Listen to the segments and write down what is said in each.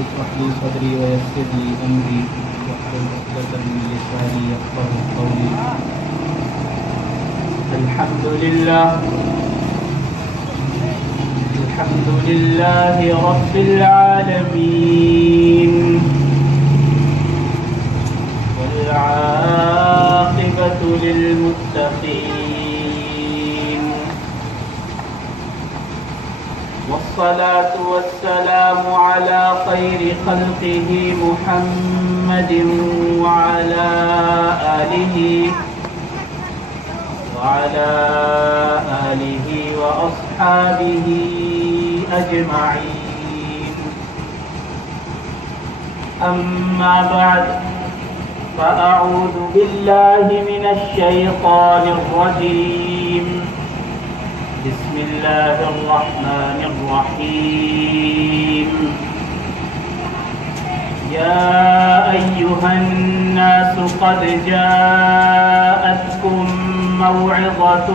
اشرح لي صدري ويسر لي أمري واحلل عقدة من لساني يفقهوا قولي. الحمد لله رب العالمين والعاقبة للمتقين والصلاة والسلام على خير خلقه محمد وعلى آله وأصحابه أجمعين. أما بعد فأعوذ بالله من الشيطان الرجيم. بسم الله الرحمن الرحيم. يا أيها الناس قد جاءتكم موعظة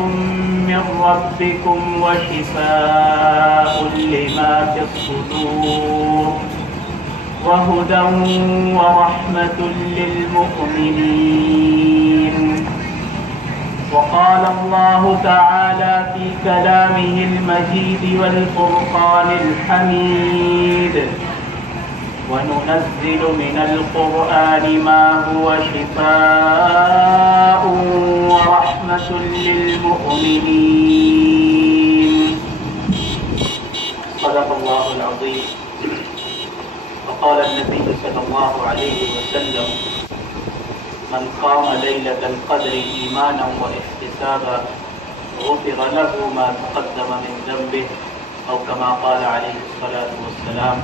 من ربكم وشفاء لما في الصدور وهدى ورحمة للمؤمنين. وقال الله تعالى في كلامه المجيد والفرقان الحميد: وننزل من القرآن ما هو شفاء ورحمة للمؤمنين. صدق الله العظيم. وقال النبي صلى الله عليه وسلم: من قام ليلة القدر إيمانا واحتسابا غفر له ما تقدم من ذنبه، أو كما قال عليه الصلاة والسلام.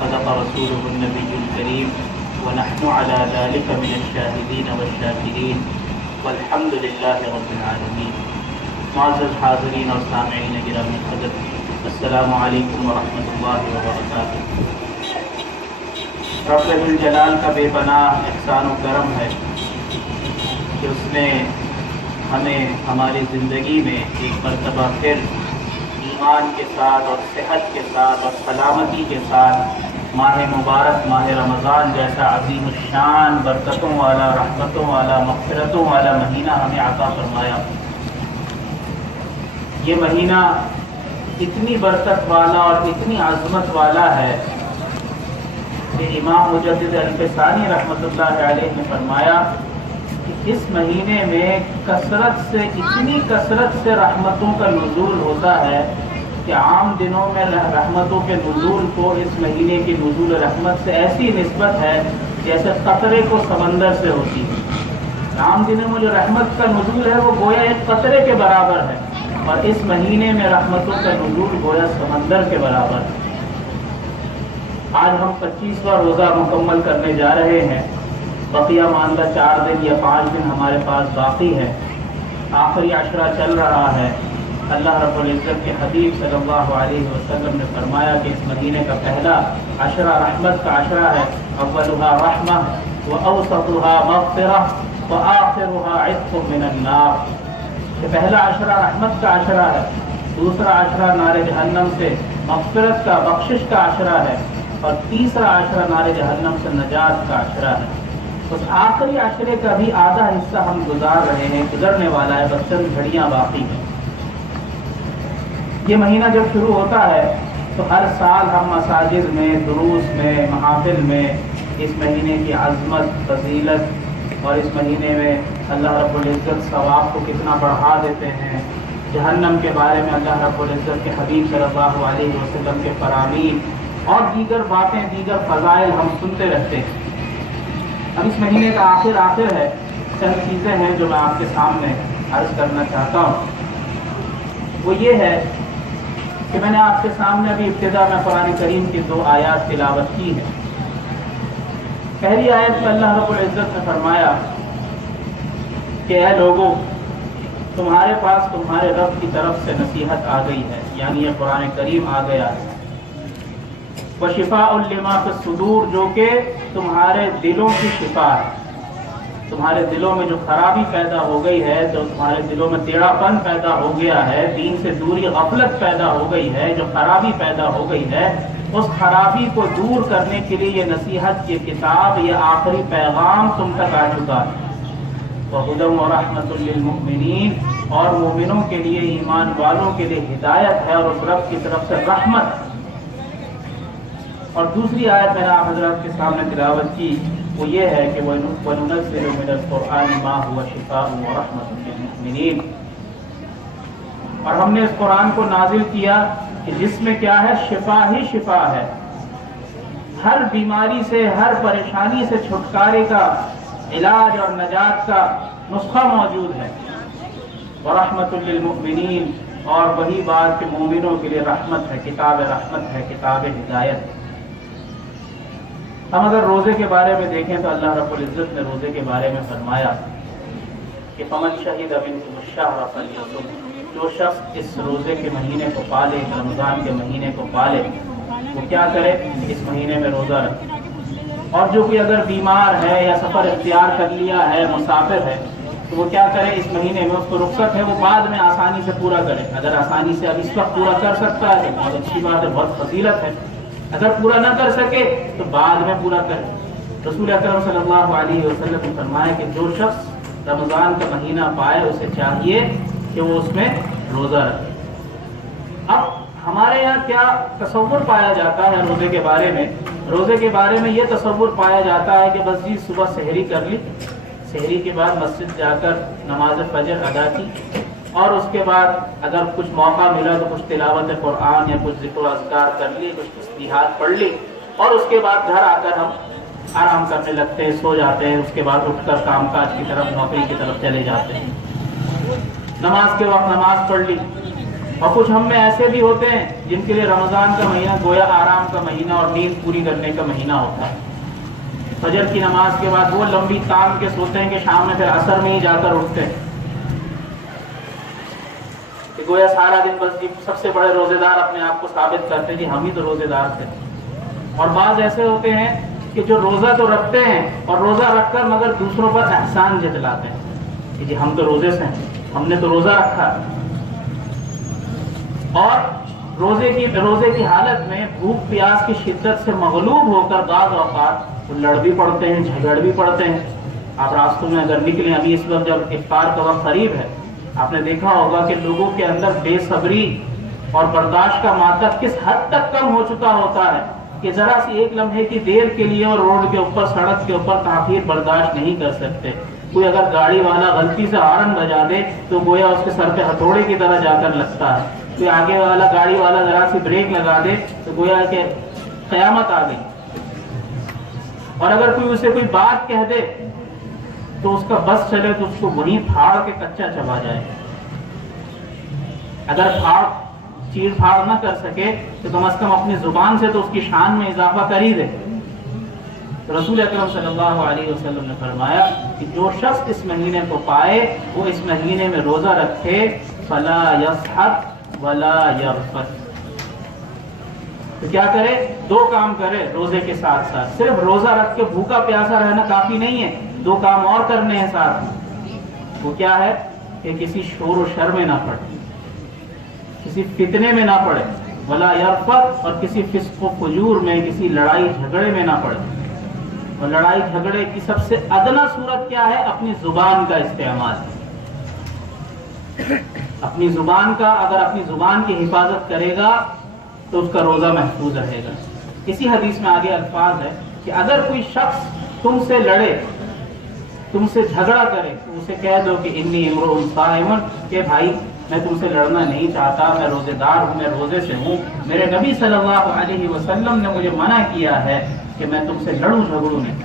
صدق رسوله النبي الكريم ونحن على ذلك من الشاهدين والشاكرين والحمد لله رب العالمين. معزز حاضرین اور سامعین گرامی قدر، السلام علیکم ورحمۃ اللہ وبرکاتہ. رب الجلال کا بے پناہ احسان و کرم ہے کہ اس نے ہمیں ہماری زندگی میں ایک مرتبہ پھر ایمان کے ساتھ اور صحت کے ساتھ اور سلامتی کے ساتھ ماہ مبارک ماہ رمضان جیسا عظیم الشان برکتوں والا، رحمتوں والا، مغفرتوں والا مہینہ ہمیں عطا فرمایا. یہ مہینہ اتنی برکت والا اور اتنی عظمت والا ہے کہ امام مجدد الفسانی رحمۃ اللہ علیہ نے فرمایا کہ اس مہینے میں اتنی کثرت سے رحمتوں کا نزول ہوتا ہے کہ عام دنوں میں رحمتوں کے نزول کو اس مہینے کی نزول رحمت سے ایسی نسبت ہے جیسے قطرے کو سمندر سے ہوتی ہے. عام دنوں میں جو رحمت کا نزول ہے وہ گویا ایک قطرے کے برابر ہے، اور اس مہینے میں رحمتوں کا نزول گویا سمندر کے برابر ہے. آج ہم 25واں روزہ مکمل کرنے جا رہے ہیں. بقیہ ماندہ 4 دن یا 5 دن ہمارے پاس باقی ہے. آخری عشرہ چل رہا ہے. اللہ رب العزت کے حبیب صلی اللہ علیہ وسلم نے فرمایا کہ اس مہینے کا پہلا عشرہ رحمت کا عشرہ ہے. اولها رحمہ واوسطها مغفرہ وآخرها عتق من النار. کہ پہلا عشرہ رحمت کا عشرہ ہے، دوسرا عشرہ نار جہنم سے مغفرت کا، بخشش کا عشرہ ہے، اور تیسرا عشرہ نار جہنم سے نجات کا عشرہ ہے. اس آخری عشرے کا بھی آدھا حصہ ہم گزار رہے ہیں، گزرنے والا ہے، بس چند گھڑیاں باقی ہیں. یہ مہینہ جب شروع ہوتا ہے تو ہر سال ہم مساجد میں، دروس میں، محافل میں اس مہینے کی عظمت، فضیلت اور اس مہینے میں اللہ رب العزت ثواب کو کتنا بڑھا دیتے ہیں، جہنم کے بارے میں اللہ رب العزت کے حبیب صلی اللہ علیہ وسلم کے فرامین اور دیگر باتیں، دیگر فضائل ہم سنتے رہتے ہیں. اب اس مہینے کا آخر ہے. چند چیزیں ہیں جو میں آپ کے سامنے عرض کرنا چاہتا ہوں. وہ یہ ہے کہ میں نے آپ کے سامنے ابھی ابتدا میں قرآن کریم کی 2 آیات تلاوت کی ہیں. پہلی آیت میں اللہ رب العزت نے فرمایا کہ اے لوگوں، تمہارے پاس تمہارے رب کی طرف سے نصیحت آ گئی ہے، یعنی یہ قرآن کریم آ گیا ہے. وشفاء لما فی الصدور، جو کہ تمہارے دلوں کی شفا ہے. تمہارے دلوں میں جو خرابی پیدا ہو گئی ہے، جو تمہارے دلوں میں ٹیڑھا پن پیدا ہو گیا ہے، دین سے دوری، غفلت پیدا ہو گئی ہے، جو خرابی پیدا ہو گئی ہے، اس خرابی کو دور کرنے کے لیے یہ نصیحت، یہ کتاب، یہ آخری پیغام تم تک آ چکا ہے۔ وَهُدًى وَرَحْمَةٌ لِّلْمُؤْمِنِينَ، اور مومنوں کے لیے، ایمان والوں کے لیے ہدایت ہے اور اس رب کی طرف سے رحمت۔ اور دوسری آیت میں نے آپ حضرات کے سامنے تلاوت کی، وہ یہ ہے کہ وَنُنَزِّلُ مِنَ الْقُرْآنِ مَا هُوَ شِفَاءٌ وَرَحْمَةٌ لِّلْمُؤْمِنِينَ، اور ہم نے اس قرآن کو نازل کیا کہ جس میں کیا ہے؟ شفا ہی شفا ہے، ہر بیماری سے، ہر پریشانی سے چھٹکارے کا علاج اور نجات کا نسخہ موجود ہے۔ وَرَحْمَةٌ لِّلْمُؤْمِنِينَ، اور وہی بات کہ مومنوں کے لیے رحمت ہے، کتاب رحمت ہے، کتاب ہدایت۔ ہم اگر روزے کے بارے میں دیکھیں تو اللہ رب العزت نے روزے کے بارے میں فرمایا کہ فَمَنْ شَهِدَ مِنْكُمُ الشَّهْرَ فَلْيَصُمْ، جو شخص اس روزے کے مہینے کو پالے، رمضان کے مہینے کو پالے، وہ کیا کرے؟ اس مہینے میں روزہ رکھے۔ اور جو کوئی اگر بیمار ہے یا سفر اختیار کر لیا ہے، مسافر ہے، تو وہ کیا کرے؟ اس مہینے میں اس کو رخصت ہے، وہ بعد میں آسانی سے پورا کرے۔ اگر آسانی سے اب اس وقت پورا کر سکتا ہے تو بہت اچھی بات ہے، بہت فضیلت ہے۔ اگر پورا نہ کر سکے تو بعد میں پورا کرے۔ رسول اکرم صلی اللہ علیہ وسلم نے فرمایا کہ جو شخص رمضان کا مہینہ پائے اسے چاہیے کہ وہ اس میں روزہ رکھے۔ اب ہمارے یہاں کیا تصور پایا جاتا ہے روزے کے بارے میں؟ روزے کے بارے میں یہ تصور پایا جاتا ہے کہ بس جی صبح سحری کر لی، سحری کے بعد مسجد جا کر نماز فجر ادا کی، اور اس کے بعد اگر کچھ موقع ملا تو کچھ تلاوت قرآن یا کچھ ذکر و اذکار کر لی، کچھ تسبیحات پڑھ لی، اور اس کے بعد گھر آ کر ہم آرام کرنے لگتے ہیں، سو جاتے ہیں، اس کے بعد اٹھ کر کام کاج کی طرف، نوکری کی طرف چلے جاتے ہیں۔ نماز کے وقت نماز پڑھ لی۔ اور کچھ ہم میں ایسے بھی ہوتے ہیں جن کے لیے رمضان کا مہینہ گویا آرام کا مہینہ اور نیند پوری کرنے کا مہینہ ہوتا ہے۔ فجر کی نماز کے بعد وہ لمبی تان کے سوتے ہیں کہ شام میں پھر عصر میں ہی جا کر اٹھتے ہیں، کہ گویا سارا دن بس جی سب سے بڑے روزے دار اپنے آپ کو ثابت کرتے ہیں کہ ہم ہی تو روزے دار تھے۔ اور بعض ایسے ہوتے ہیں کہ جو روزہ تو رکھتے ہیں اور روزہ رکھ کر مگر دوسروں پر احسان جتلاتے ہیں کہ جی ہم تو روزے سے ہیں، ہم نے تو روزہ رکھا۔ اور روزے کی حالت میں بھوک پیاس کی شدت سے مغلوب ہو کر بعض اوقات وہ لڑ بھی پڑتے ہیں، جھگڑ بھی پڑتے ہیں۔ آپ راستوں میں اگر نکلیں، ابھی اس وقت جب افطار کا وقت قریب ہے، آپ نے دیکھا ہوگا کہ لوگوں کے اندر بے صبری اور برداشت کا مادہ کس حد تک کم ہو چکا ہوتا ہے کہ ذرا سی ایک لمحے کی دیر کے لیے اور روڈ کے اوپر، سڑک کے اوپر تاخیر برداشت نہیں کر سکتے۔ کوئی اگر گاڑی والا غلطی سے ہارن بجا دے تو گویا اس کے سر پہ ہتھوڑے کی طرح جا کر لگتا ہے۔ کوئی آگے والا گاڑی والا ذرا سی بریک لگا دے تو گویا کہ قیامت آ گئی۔ اور اگر کوئی اسے کوئی بات کہہ دے تو اس کا بس چلے تو اس کو وہیں پھاڑ کے کچا چبا جائے۔ اگر چیر پھاڑ نہ کر سکے تو کم از کم اپنی زبان سے تو اس کی شان میں اضافہ کر ہی دے۔ رسول اکرم صلی اللہ علیہ وسلم نے فرمایا کہ جو شخص اس مہینے کو پائے وہ اس مہینے میں روزہ رکھے، فلا یسحت ولا یرفث، تو کیا کرے؟ دو کام کرے روزے کے ساتھ ساتھ۔ صرف روزہ رکھ کے بھوکا پیاسا رہنا کافی نہیں ہے، دو کام اور کرنے ہیں ساتھ۔ وہ کیا ہے کہ کسی شور و شر میں نہ پڑے، کسی فتنے میں نہ پڑے، ولا یرفث، اور کسی فسق و فجور میں، کسی لڑائی جھگڑے میں نہ پڑے۔ اور لڑائی جھگڑے کی سب سے ادنا صورت کیا ہے؟ اپنی زبان کا استعمال۔ اپنی زبان کا، اگر اپنی زبان کی حفاظت کرے گا تو اس کا روزہ محفوظ رہے گا۔ اسی حدیث میں آگے الفاظ ہے کہ اگر کوئی شخص تم سے لڑے، تم سے جھگڑا کرے تو اسے کہہ دو کہ انی امرؤ صائم، کہ بھائی میں تم سے لڑنا نہیں چاہتا، میں روزے دار ہوں، میں روزے سے ہوں، میرے نبی صلی اللہ علیہ وسلم نے مجھے منع کیا ہے کہ میں تم سے لڑوں جھگڑوں نہیں،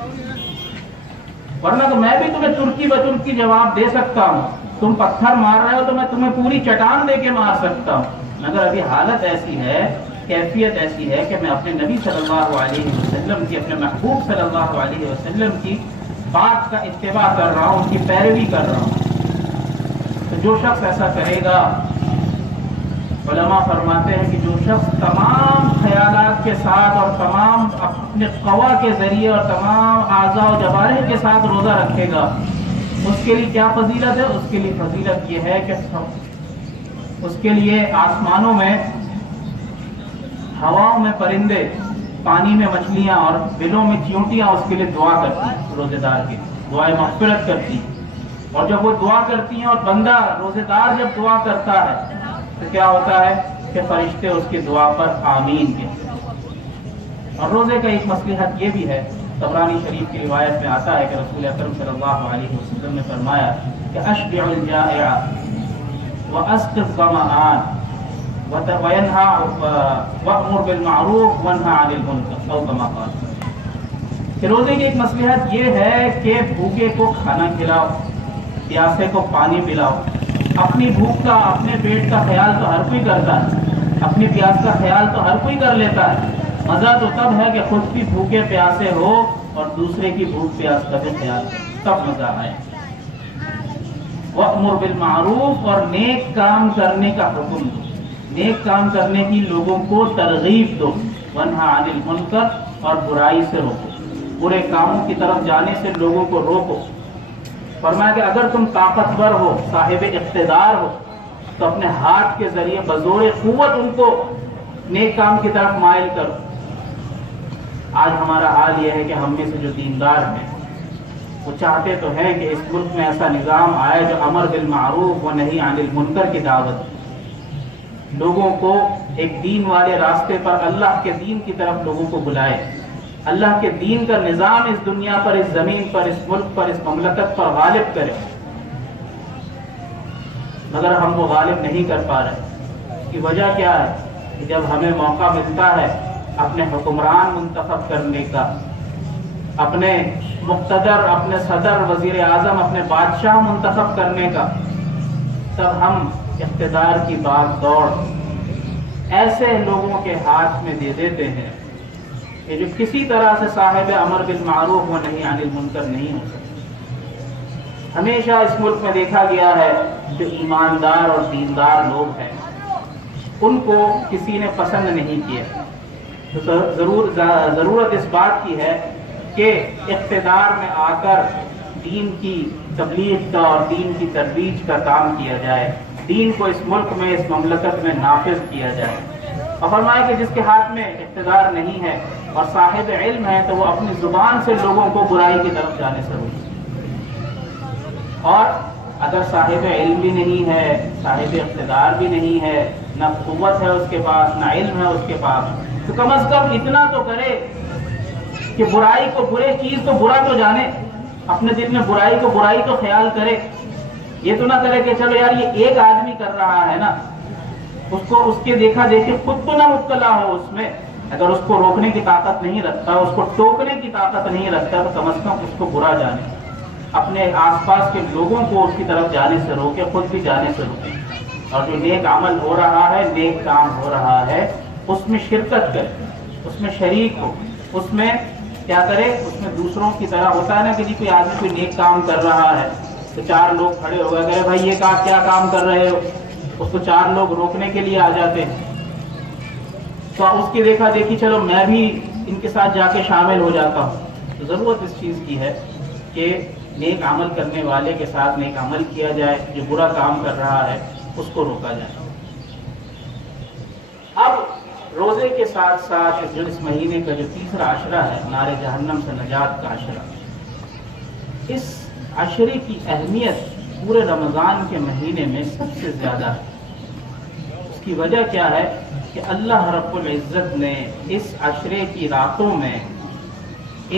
ورنہ تو میں بھی تمہیں ترکی بترکی جواب دے سکتا ہوں، تم پتھر مار رہے ہو تو میں تمہیں پوری چٹان دے کے مار سکتا ہوں، مگر ابھی حالت ایسی ہے، کیفیت ایسی ہے کہ میں اپنے نبی صلی اللہ علیہ وسلم کی، اپنے محبوب صلی اللہ علیہ وسلم کی بات کا اتباع کر رہا ہوں، ان کی پیروی کر رہا ہوں۔ تو جو شخص ایسا کرے گا، علماء فرماتے ہیں کہ جو شخص تمام خیالات کے ساتھ اور تمام اپنے قوا کے ذریعے اور تمام اعضاء و جوارح کے ساتھ روزہ رکھے گا، اس کے لیے کیا فضیلت ہے؟ اس کے لیے فضیلت یہ ہے کہ اس کے لیے آسمانوں میں، ہواؤں میں پرندے پانی میں مچھلیاں اور بلوں میں چیونٹیاں اس کے لیے دعا کرتی ہیں، روزے دار کی دعائیں مغفرت کرتی ہیں. اور جب وہ دعا کرتی ہیں اور بندہ روزے دار جب دعا کرتا ہے تو کیا ہوتا ہے کہ فرشتے اس کی دعا پر آمین کہتے ہیں. اور روزے کا ایک مصلحت یہ بھی ہے، طبرانی شریف کی روایت میں آتا ہے کہ رسول اکرم صلی اللہ علیہ وسلم نے فرمایا کہ اشبع الجائع واسق الظمآن وأمر بالمعروف وانہا عن المنکر او کما قال. کہ روزے کی ایک مصلحت یہ ہے کہ بھوکے کو کھانا کھلاؤ، پیاسے کو پانی پلاؤ. اپنی بھوک کا اپنے پیٹ کا خیال تو ہر کوئی کرتا ہے، اپنی پیاس کا خیال تو ہر کوئی کر لیتا ہے. مزہ تو تب ہے کہ خود بھی بھوکے پیاسے ہو اور دوسرے کی بھوک پیاس کا بھی خیال، تب مزہ آئے. وَأْمُرْ بِالْمَعْرُوفِ، اور نیک کام کرنے کا حکم دو، نیک کام کرنے کی لوگوں کو ترغیب دو. وَانْهَا عَنِ الْمُنْكَرِ، اور برائی سے روکو، برے کاموں کی طرف جانے سے لوگوں کو روکو. فرمایا کہ اگر تم طاقتور ہو، صاحب اقتدار ہو، تو اپنے ہاتھ کے ذریعے بزور قوت ان کو نیک کام کی طرف مائل کرو. آج ہمارا حال یہ ہے کہ ہم میں سے جو دیندار ہیں وہ چاہتے تو ہیں کہ اس ملک میں ایسا نظام آئے جو امر بالمعروف و نہی عن المنکر کی دعوت، لوگوں کو ایک دین والے راستے پر، اللہ کے دین کی طرف لوگوں کو بلائے، اللہ کے دین کا نظام اس دنیا پر، اس زمین پر، اس ملک پر، اس مملکت پر غالب کرے. مگر ہم وہ غالب نہیں کر پا رہے. اس کی وجہ کیا ہے کہ جب ہمیں موقع ملتا ہے اپنے حکمران منتخب کرنے کا، اپنے مقتدر، اپنے صدر، وزیر اعظم، اپنے بادشاہ منتخب کرنے کا، تب ہم اقتدار کی باغ دوڑ ایسے لوگوں کے ہاتھ میں دے دیتے ہیں کہ جو کسی طرح سے صاحب امر بالمعروف و نہی عن المنکر نہیں ہو سکتے. ہمیشہ اس ملک میں دیکھا گیا ہے جو ایماندار اور دیندار لوگ ہیں ان کو کسی نے پسند نہیں کیا. تو ضرورت اس بات کی ہے کہ اقتدار میں آ کر دین کی تبلیغ کا اور دین کی ترویج کا کام کیا جائے، دین کو اس ملک میں، اس مملکت میں نافذ کیا جائے. اور فرمایا کہ جس کے ہاتھ میں اقتدار نہیں ہے اور صاحب علم ہے تو وہ اپنی زبان سے لوگوں کو برائی کی طرف جانے سے روکے. اور اگر صاحب علم بھی نہیں ہے، صاحب اقتدار بھی نہیں ہے، نہ قوت ہے اس کے پاس، نہ علم ہے اس کے پاس، تو کم از کم اتنا تو کرے کہ برائی کو، برے چیز کو برا تو جانے، اپنے دل میں برائی کو برائی تو خیال کرے. یہ تو نہ کرے کہ چلو یار یہ ایک آدمی کر رہا ہے نا، اس کو اس کے دیکھا دیکھے خود تو نہ مبتلا ہو اس میں. اگر اس کو روکنے کی طاقت نہیں رکھتا، اس کو ٹوکنے کی طاقت نہیں رکھتا، تو کم از کم اس کو برا جانے، اپنے آس پاس کے لوگوں کو اس کی طرف جانے سے روکے، خود بھی جانے سے روکے. اور جو نیک عمل ہو رہا ہے، نیک کام ہو رہا ہے، اس میں شرکت کرے، اس میں شریک ہو، اس میں کیا کرے، اس میں دوسروں کی طرح. ہوتا ہے نا کہ جی کوئی آدمی کوئی نیک کام کر رہا ہے تو چار لوگ کھڑے ہو گئے کہ بھائی یہ کیا کام کر رہے ہو، اس کو چار لوگ روکنے کے لیے آ جاتے ہیں. تو اس کی دیکھا دیکھی چلو میں بھی ان کے ساتھ جا کے شامل ہو جاتا ہوں. تو ضرورت اس چیز کی ہے کہ نیک عمل کرنے والے کے ساتھ نیک عمل کیا جائے، جو برا کام کر رہا ہے اس کو روکا جائے. اب روزے کے ساتھ ساتھ جو اس مہینے کا جو تیسرا عشرہ ہے، نار جہنم سے نجات کا عشرہ، اس عشرے کی اہمیت پورے رمضان کے مہینے میں سب سے زیادہ ہے. اس کی وجہ کیا ہے کہ اللہ رب العزت نے اس عشرے کی راتوں میں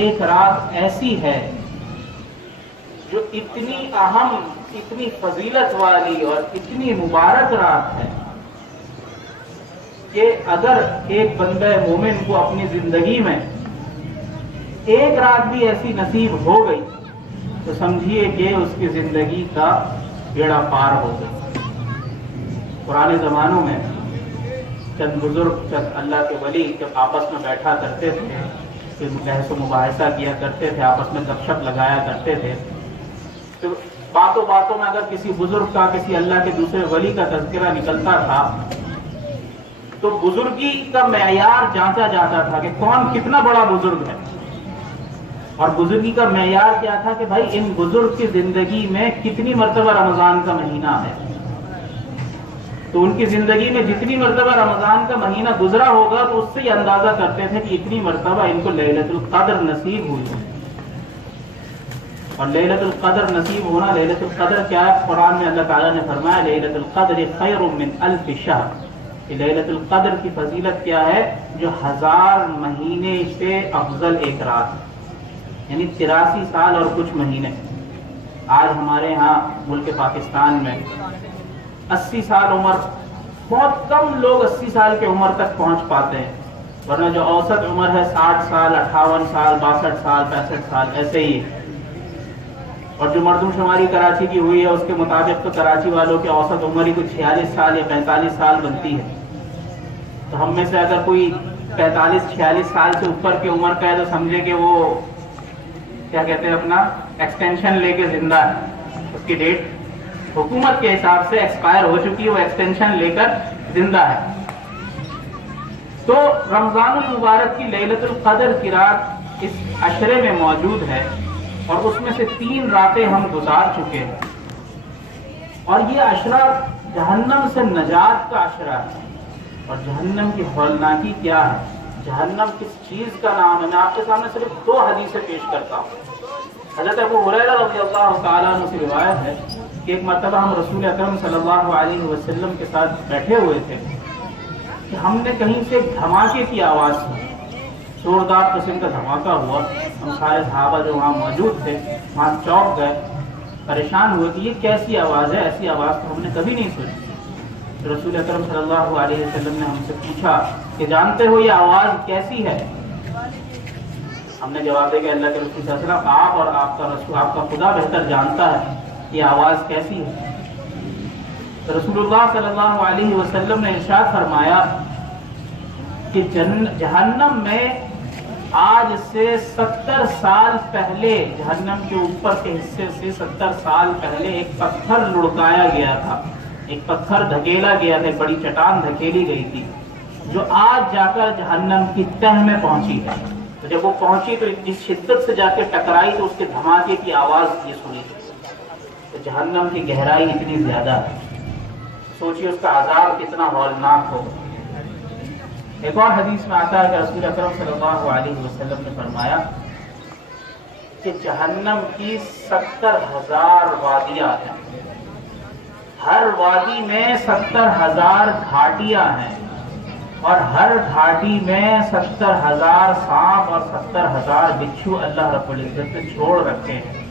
ایک رات ایسی ہے جو اتنی اہم، اتنی فضیلت والی اور اتنی مبارک رات ہے کہ اگر ایک بندہ مومن کو اپنی زندگی میں ایک رات بھی ایسی نصیب ہو گئی تو سمجھیے کہ اس کی زندگی کا بیڑا پار ہو گیا. پرانے زمانوں میں چند بزرگ، چند اللہ کے ولی جب آپس میں بیٹھا کرتے تھے، پھر بحث و مباحثہ کیا کرتے تھے، آپس میں گپ شپ لگایا کرتے تھے، تو باتوں باتوں میں اگر کسی بزرگ کا، کسی اللہ کے دوسرے ولی کا تذکرہ نکلتا تھا تو بزرگی کا معیار جانچا جاتا تھا کہ کون کتنا بڑا بزرگ ہے. اور بزرگی کا معیار کیا تھا کہ بھائی ان بزرگ کی زندگی میں کتنی مرتبہ رمضان کا مہینہ ہے. تو ان کی زندگی میں جتنی مرتبہ رمضان کا مہینہ گزرا ہوگا تو اس سے یہ اندازہ کرتے تھے کہ اتنی مرتبہ ان کو لیلۃ القدر نصیب ہوئی. اور لیلۃ القدر نصیب ہونا، لیلۃ القدر کیا ہے؟ قرآن میں اللہ تعالیٰ نے فرمایا لیلۃ القدر خیر من الف شہر، کہ لیلۃ القدر کی فضیلت کیا ہے؟ جو 1000 مہینے سے افضل ایک رات، یعنی 83 سال اور کچھ مہینے. آج ہمارے ہاں ملک پاکستان میں 80 سال عمر، بہت کم لوگ 80 سال کی عمر تک پہنچ پاتے ہیں، ورنہ جو اوسط عمر ہے 60 سال، 58 سال، 62 سال، 65 سال ایسے ہی. اور جو مردم شماری کراچی کی ہوئی ہے اس کے مطابق تو کراچی والوں کی اوسط عمر ہی کچھ 46 سال یا 45 سال بنتی ہے. تو ہم میں سے اگر کوئی 45-46 سال سے اوپر کی عمر کا ہے تو سمجھے کہ وہ کیا کہتے ہیں اپنا ایکسٹینشن لے کے زندہ ہے. اس کی ڈیٹ حکومت کے حساب سے ایکسپائر ہو چکی ہے، وہ ایکسٹینشن لے کر زندہ ہے. تو رمضان المبارک کی لیلۃ القدر کی رات اس عشرے میں موجود ہے، اور اس میں سے 3 راتیں ہم گزار چکے ہیں. اور یہ عشرہ جہنم سے نجات کا عشرہ ہے. اور جہنم کی ہولناکی کیا ہے، جہنم کس چیز کا نام ہے، میں آپ کے سامنے صرف 2 حدیثیں پیش کرتا ہوں. حضرت ابو ہریرہ رضی اللہ تعالیٰ عنہ سے روایت ہے کہ ایک مرتبہ ہم رسول اکرم صلی اللہ علیہ وسلم کے ساتھ بیٹھے ہوئے تھے کہ ہم نے کہیں سے دھماکے کی آواز سنی، زوردار قسم کا دھماکہ ہوا. ہم سارے صحابہ جو وہاں موجود تھے وہاں چونک گئے، پریشان ہوئے کہ یہ کیسی آواز ہے، ایسی آواز تو ہم نے کبھی نہیں سنی. رسول اکرم صلی اللہ علیہ وسلم نے ہم سے پوچھا کہ جانتے ہو یہ آواز کیسی ہے؟ ہم نے جواب دیا کہ اللہ کے رسول صلی اللہ علیہ وسلم آپ اور آپ کا رسول، آپ کا خدا بہتر جانتا ہے یہ آواز کیسی ہے. تو رسول اللہ صلی اللہ علیہ وسلم نے ارشاد فرمایا کہ جہنم میں آج سے 70 سال پہلے، جہنم کے اوپر کے حصے سے 70 سال پہلے ایک پتھر لڑکایا گیا تھا، ایک پتھر دھکیلا گیا تھا، بڑی چٹان دھکیلی گئی تھی جو آج جا کر جہنم کی تہ میں پہنچی ہے. تو جب وہ پہنچی تو اتنی شدت سے جا کے ٹکرائی تو اس کے دھماکے کی آواز یہ سنی. تو جہنم کی گہرائی اتنی زیادہ ہے، سوچیے اس کا عذاب کتنا ہولناک ہو. ایک اور حدیث میں آتا ہے کہ رسول اکرم صلی اللہ علیہ وسلم نے فرمایا کہ جہنم کی 70,000 وادیاں ہیں، ہر وادی میں 70,000 گھاٹیاں ہیں، اور ہر گھاٹی میں 70,000 سانپ اور 70,000 بچھو اللہ رب العزت نے چھوڑ رکھے ہیں،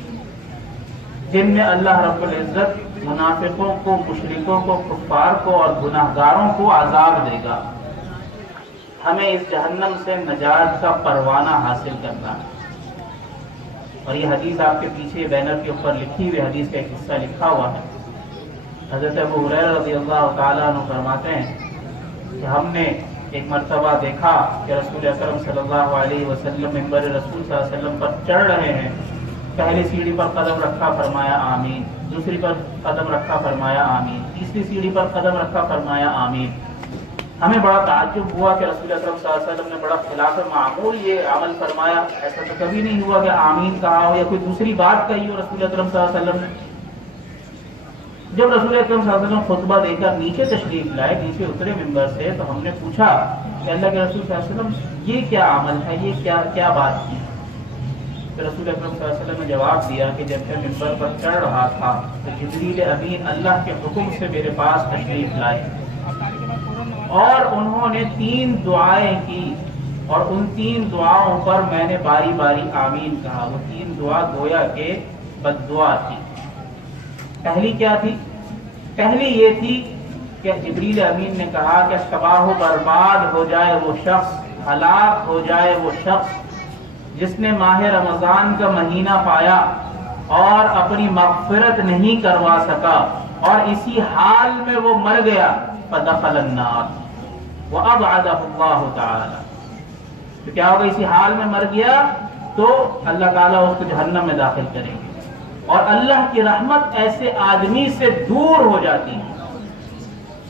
جن میں اللہ رب العزت منافقوں کو، مشرکوں کو، کفار کو اور گناہگاروں کو عذاب دے گا. ہمیں اس جہنم سے نجات کا پروانہ حاصل کرنا ہے. اور یہ حدیث آپ کے پیچھے بینر کے اوپر لکھی ہوئی حدیث کا ایک حصہ لکھا ہوا ہے. حضرت ابو ہریرہ رضی اللہ تعالیٰ عنہ فرماتے ہیں کہ ہم نے ایک مرتبہ دیکھا کہ رسول اکرم صلی اللہ علیہ وسلم منبر رسول صلی اللہ علیہ وسلم پر چڑھ رہے ہیں. پہلی سیڑھی پر قدم رکھا، فرمایا آمین. دوسری پر قدم رکھا، فرمایا آمین. تیسری سیڑھی پر قدم رکھا، فرمایا آمین. ہمیں بڑا تعجب ہوا کہ رسول اکرم صلی اللہ علیہ وسلم نے بڑا خلاف معمول یہ عمل فرمایا. ایسا تو کبھی نہیں ہوا کہ آمین کہا ہو یا کوئی دوسری بات کہی ہو رسول اکرم صلی اللہ علیہ وسلم نے. جب رسول اکرم صلی اللہ علیہ وسلم خطبہ دے کر نیچے تشریف لائے، نیچے اترے منبر سے، تو ہم نے پوچھا کہ اللہ کے رسول صلی اللہ علیہ وسلم یہ کیا عمل ہے، یہ کیا بات کی؟ تو رسول اکرم صلی اللہ علیہ وسلم نے جواب دیا کہ جب میں منبر پر چڑھ رہا تھا تو جبریل امین اللہ کے حکم سے میرے پاس تشریف لائے، اور انہوں نے 3 دعائیں کی، اور ان 3 دعاؤں پر میں نے باری باری آمین کہا. وہ 3 دعا گویا کہ بد دعا تھی. پہلی کیا تھی؟ پہلی یہ تھی کہ جبریل امین نے کہا کہ تباہ و برباد ہو جائے وہ شخص، ہلاک ہو جائے وہ شخص جس نے ماہ رمضان کا مہینہ پایا اور اپنی مغفرت نہیں کروا سکا، اور اسی حال میں وہ مر گیا. فدخل النار وابعدہ اللہ تعالی. تو کیا ہوگا؟ اسی حال میں مر گیا تو اللہ تعالیٰ اس کو جہنم میں داخل کریں گے، اور اللہ کی رحمت ایسے آدمی سے دور ہو جاتی ہے.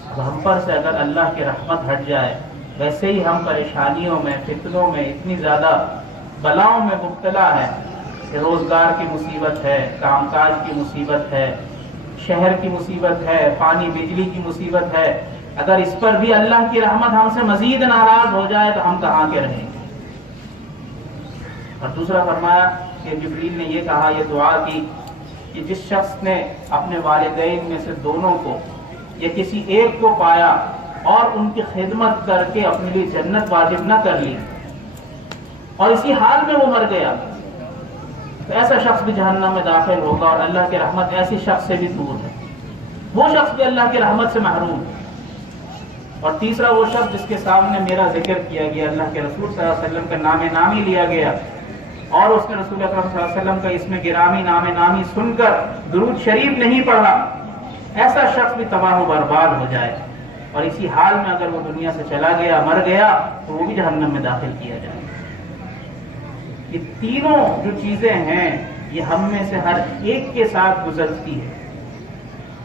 اب ہم پر سے اگر اللہ کی رحمت ہٹ جائے، ویسے ہی ہم پریشانیوں میں، فتنوں میں، اتنی زیادہ بلاؤں میں مبتلا ہے کہ روزگار کی مصیبت ہے، کام کاج کی مصیبت ہے، شہر کی مصیبت ہے، پانی بجلی کی مصیبت ہے، اگر اس پر بھی اللہ کی رحمت ہم سے مزید ناراض ہو جائے تو ہم کہاں کے رہیں گے۔ اور دوسرا فرمایا کہ جبریل نے یہ کہا، یہ دعا کی کہ جس شخص نے اپنے والدین میں سے دونوں کو یا کسی ایک کو پایا اور ان کی خدمت کر کے اپنے لیے جنت واجب نہ کر لی اور اسی حال میں وہ مر گیا، تو ایسا شخص بھی جہنم میں داخل ہوگا، اور اللہ کی رحمت ایسی شخص سے بھی دور ہے، وہ شخص بھی اللہ کی رحمت سے محروم ہے۔ اور تیسرا وہ شخص جس کے سامنے میرا ذکر کیا گیا، اللہ کے رسول صلی اللہ علیہ وسلم کا نام نامی لیا گیا اور اس نے رسول اکرم صلی اللہ علیہ وسلم کا اس میں گرامی نام نامی سن کر درود شریف نہیں پڑھا، ایسا شخص بھی تباہ و برباد ہو جائے، اور اسی حال میں اگر وہ دنیا سے چلا گیا، مر گیا، تو وہ بھی جہنم میں داخل کیا جائے۔ یہ تینوں جو چیزیں ہیں یہ ہم میں سے ہر ایک کے ساتھ گزرتی ہے۔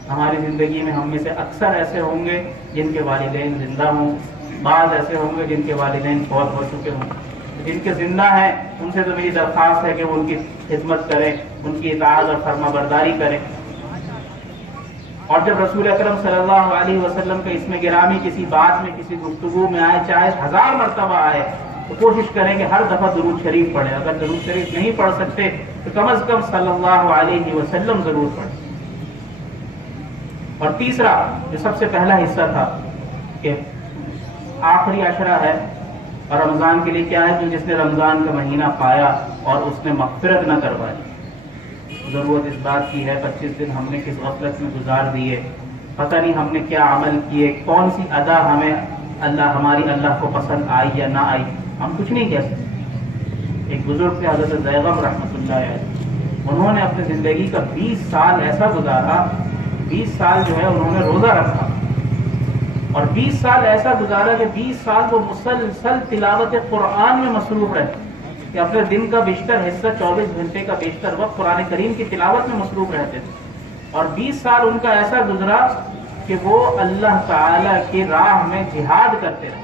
ہماری زندگی میں ہم میں سے اکثر ایسے ہوں گے جن کے والدین زندہ ہوں، بعض ایسے ہوں گے جن کے والدین فوت ہو چکے ہوں۔ جن کے زندہ ہیں ان سے تو میری درخواست ہے کہ وہ ان کی خدمت کریں، ان کی اطاعت اور فرما برداری کریں۔ اور جب رسول اکرم صلی اللہ علیہ وسلم کا اس میں گرامی کسی بات میں، کسی گفتگو میں آئے، چاہے 1000 مرتبہ آئے، تو کوشش کریں کہ ہر دفعہ درود شریف پڑھیں۔ اگر درود شریف نہیں پڑھ سکتے تو کم از کم صلی اللہ علیہ وسلم ضرور پڑھیں۔ اور تیسرا جو سب سے پہلا حصہ تھا کہ آخری عشرہ ہے، اور رمضان کے لیے کیا ہے کہ جس نے رمضان کا مہینہ پایا اور اس نے مغفرت نہ کروائی، ضرورت اس بات کی ہے 25 دن ہم نے کس غفلت میں گزار دیے، پتہ نہیں ہم نے کیا عمل کیے، کون سی ادا ہمیں ہماری اللہ کو پسند آئی یا نہ آئی، ہم کچھ نہیں کہہ سکتے۔ ایک بزرگ تھے حضرت زیغم رحمۃ اللہ علیہ، انہوں نے اپنے زندگی کا 20 سال ایسا گزارا، 20 سال جو ہے انہوں نے روزہ رکھا، اور 20 سال ایسا گزارا کہ 20 سال وہ مسلسل تلاوت قرآن میں مصروف رہے، کہ اپنے دن کا بیشتر حصہ 24 گھنٹے کا بیشتر وقت قرآن کریم کی تلاوت میں مصروف رہتے تھے۔ اور 20 سال ان کا ایسا گزرا کہ وہ اللہ تعالی کی راہ میں جہاد کرتے رہے۔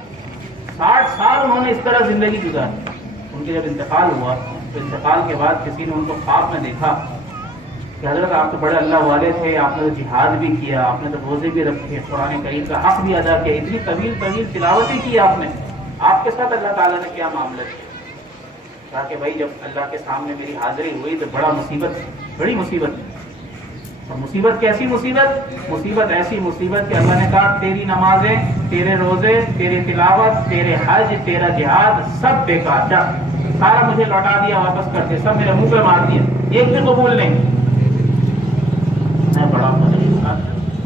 60 سال انہوں نے اس طرح زندگی گزاری۔ ان کے جب انتقال ہوا تو انتقال کے بعد کسی نے ان کو خواب میں دیکھا کہ حضرت آپ تو بڑے اللہ والے تھے، آپ نے تو جہاد بھی کیا، آپ نے تو روزے بھی رکھے، قرآن کریم کا حق بھی ادا کیا، اتنی طویل تلاوتیں کی آپ نے، آپ کے ساتھ اللہ تعالیٰ نے کیا معاملہ کیا؟ کہا کہ بھائی جب اللہ کے سامنے میری حاضری ہوئی تو بڑی مصیبت ہے۔ اور مصیبت کیسی مصیبت؟ مصیبت ایسی مصیبت کہ اللہ نے کہا تیری نمازیں، تیرے روزے، تیری تلاوت، تیرے حج، تیرا جہاد سب بیکار، جا سارا مجھے لوٹا دیا، واپس کر دیا، سب میرے منہ پہ مار دیا، ایک بھی قبول نہیں۔ میں بڑا پریشان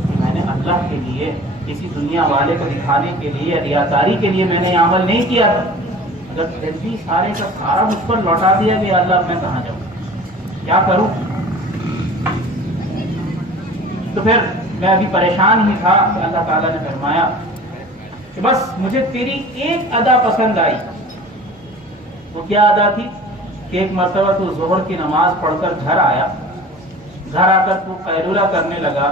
کہ میں نے اللہ کے لیے، کسی دنیا والے کو دکھانے کے لیے، ریاکاری کے لیے میں نے یہ عمل نہیں کیا تھا، اگر جلدی سارے کا سارا مجھ پر لوٹا دیا کہ اللہ میں کہاں جاؤں، کیا کروں؟ تو پھر میں ابھی پریشان ہی تھا کہ اللہ تعالیٰ نے فرمایا کہ بس مجھے تیری ایک ادا پسند آئی۔ وہ کیا ادا تھی کہ ایک مرتبہ تو ظہر کی نماز پڑھ کر گھر آیا، گھر آ کر تو قیلولہ کرنے لگا،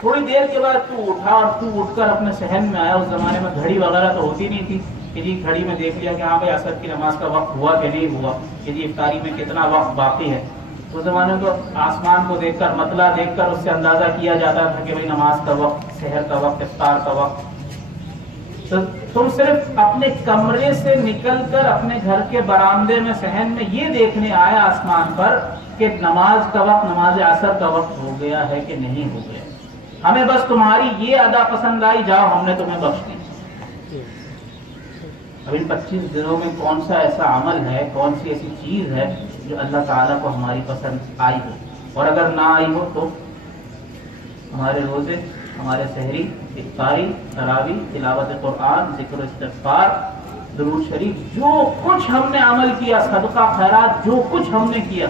تھوڑی دیر کے بعد تو اٹھا اور تو اٹھ کر اپنے صحن میں آیا۔ اس زمانے میں گھڑی وغیرہ تو ہوتی نہیں تھی کہ جی گھڑی میں دیکھ لیا کہ ہاں بھائی عصر کی نماز کا وقت ہوا کہ نہیں ہوا، کہ جی افطاری میں کتنا وقت باقی ہے۔ اس زمانے میں تو آسمان کو دیکھ کر، مطلع دیکھ کر اس سے اندازہ کیا جاتا تھا کہ بھائی نماز کا وقت، سحر کا وقت، افطار کا وقت۔ تو تم صرف اپنے کمرے سے نکل کر اپنے گھر کے برآمدے میں، صحن میں یہ دیکھنے آیا آسمان پر کہ نماز کا وقت، نماز عصر کا وقت ہو گیا ہے کہ نہیں ہو گیا، ہمیں بس تمہاری یہ ادا پسند آئی، جاؤ ہم نے تمہیں بخش دی۔ اب ان 25 دنوں میں کون سا ایسا عمل ہے، کون سی ایسی چیز ہے جو اللہ تعالیٰ کو ہماری پسند آئی ہو؟ اور اگر نہ آئی ہو تو ہمارے روزے، ہمارے سحری، افطاری، تراویح، تلاوت قرآن، ذکر و استغفار، درود شریف، جو کچھ ہم نے عمل کیا، صدقہ خیرات جو کچھ ہم نے کیا،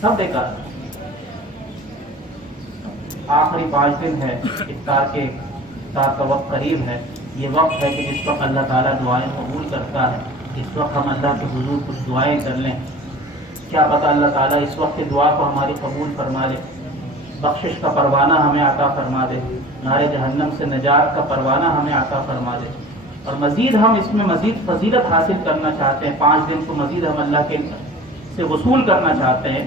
سب بیکار۔ آخری 5 دن ہے، افطار کا وقت قریب ہے۔ یہ وقت ہے کہ جس وقت اللہ تعالیٰ دعائیں قبول کرتا ہے، اس وقت ہم اللہ کے حضور کچھ دعائیں کر لیں، کیا پتہ اللہ تعالیٰ اس وقت کی دعا کو ہماری قبول فرما لے، بخشش کا پروانہ ہمیں عطا فرما دے، نار جہنم سے نجات کا پروانہ ہمیں عطا فرما دے۔ اور مزید ہم اس میں مزید فضیلت حاصل کرنا چاہتے ہیں، 5 دن کو مزید ہم اللہ کے سے وصول کرنا چاہتے ہیں،